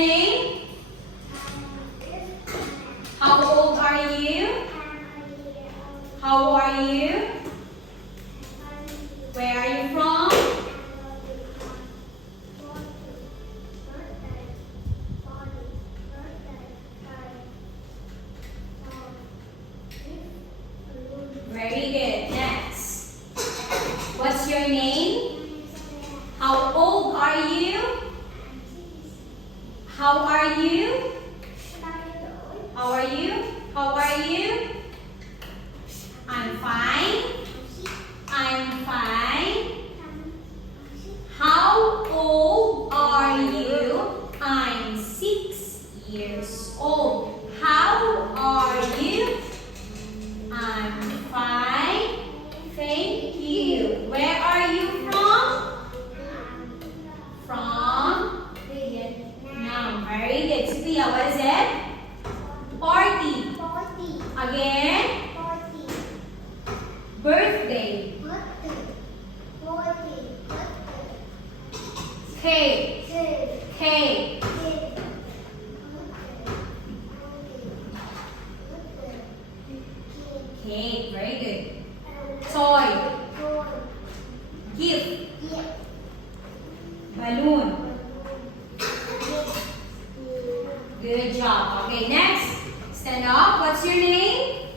name? How old are you? How are you? Where are you from? Very good. Next. What's your name? How old are you? How are you? How are you? How are you? I'm fine. I'm fine. How old are you? I'm 6 years old. How are you? I'm fine. Thank you. Where are you from? From Vietnam. Very good. Sophia, what is it? Party. Again. Birthday. Cake. Cake. Cake. Very good. Toy. Gift. Balloon. Good job. Okay, next. Stand up. What's your name?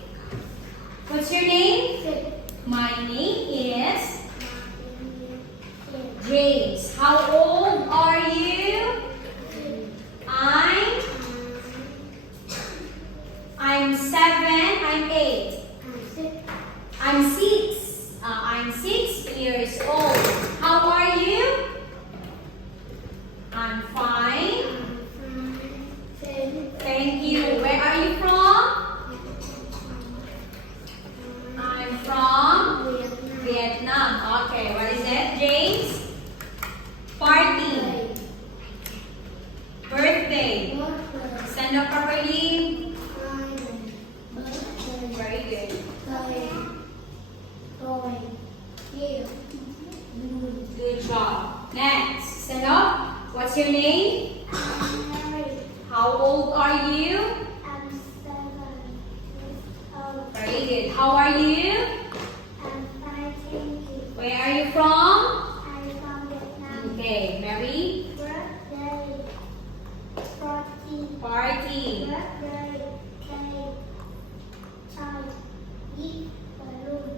What's your name? My name is James. How old are you? I'm 7. I'm 8. I'm 6. I'm 6 years old. How are you? I'm fine. Thank you. Where are you from? I'm from Vietnam. Okay, what is it, James? Party. Birthday. Stand up properly. Very good. Good job. Next, stand up. What's your name? How old are you? Very good. How are you? Where are you from? Okay, Mary. Party.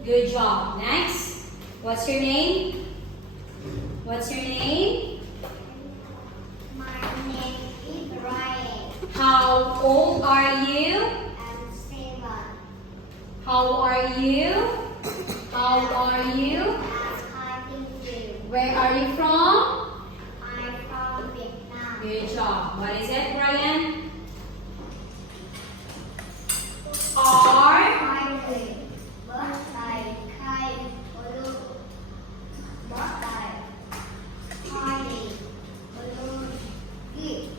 Good job. Next. What's your name? What's your name? My name is Ryan. How old are you? I'm 7. How are you? How are you? I'm 22. Where are you from? I'm from Vietnam. Good job. What is it, Brian? R. Harvey. Birthday. Cake. Balloon. Birthday. Party. Balloon. Gift.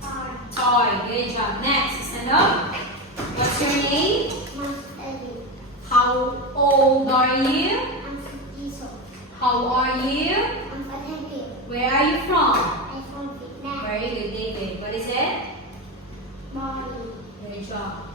Party. Toy. Good job. Next, stand up. What's your name? Eddie. How old are you? I'm 6 years old. How are you? I'm 5. Where are you from? I'm from Vietnam. Very good, David. What is it? Molly. Good job.